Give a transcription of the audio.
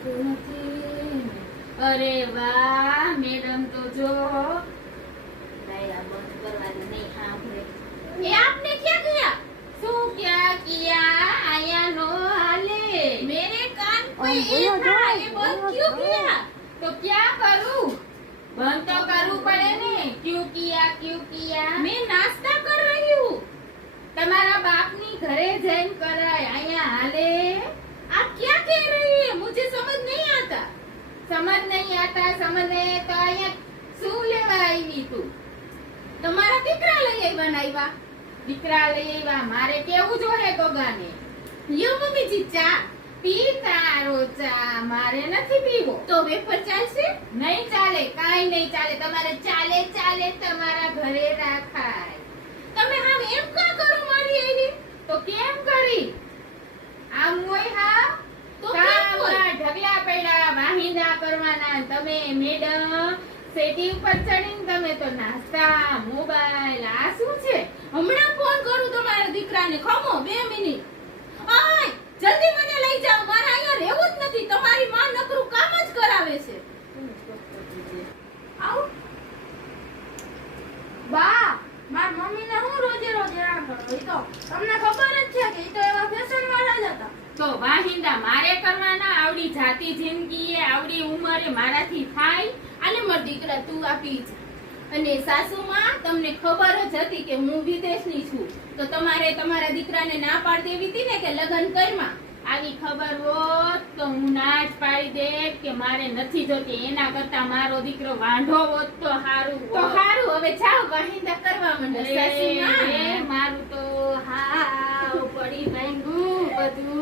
આવતું નથી. અરે વાહ, મેડમ તો જો ડાયરા બંધ કરવાની નહીં સાંભળે. એ આપને ક્યાં ગયા? શું ક્યાં કિયા? આયા નો હાલે. મેરે કાન पे ये था, ये બંધ क्यों किया? तो क्या करूं? બંધ તો કરવું પડે ને. क्यों किया? मैं नाश्ता कर रही हूँ. તમારા બાપની ઘરે જઈને કરાય, અહીંયા હાલે. आप क्या कह रही है? मुझे समझ नहीं आता. समझ नहीं तो અહીંયા શું લેવા આવી તું? તમારા દીકરા લઈ આવ્યા. દીકરા લઈ આવ્યા. મારે કેવું જોહે ગોગાને? લ્યો મમ્મીજી ચા. પીતારો ચા. મારે નથી પીવો. તો વેફર ચાલશે? નહીં ચાલે, કાઈ નહીં ચાલે. તમારે ચાલે તમારા ઘરે રાખાય. તમે આમ એમ કા કરો મારી આઈ? તો કેમ કરી? આમ હોય હા તો કેમ હોય? ઢગલા પડ્યા વાહિંદા કરવાના. તમે મેડમ સેટી ઉપર ચડીને તમે તો નાસ્તા મોબાઈલ આ શું છે? હમણાં ફોન કરું તમારા દીકરાને. ખમો 2 મિનિટ. આય જલ્દી મને લઈ જાઓ. મારે અહીંયા રહેવું જ નથી. તમારી માં નકરું કામ જ કરાવે છે. આવ બા, માર મમ્મીને હું રોજે આ કરો. ઈ તો તમને ખબર જ છે કે ઈ તો એવા ફેશન વાળા જ હતા. તો વાહિંદા મારે કરવાના. આવડી જાતી જિંદગીએ આવડી ઉંમરે મારાથી થાય. આને માર દીકરા તું આપી જા. અને સાસુમાં તમને ખબર જ હતી કે હું વિદેશની છું, તો તમારે તમારા દીકરાને ના પાડી દેવી હતી ને કે લગ્ન કરમાં. આવી ખબર હોત તો હું ના જ પાડી દેત કે મારે નથી જોતી. એના કરતા મારો દીકરો વાંઢો હોત તો હારું. તો હારું, હવે જાઓ વાહિંદા કરવા માંડો. સાસુમાં મારું તો હા પડી ભાંગું બધું.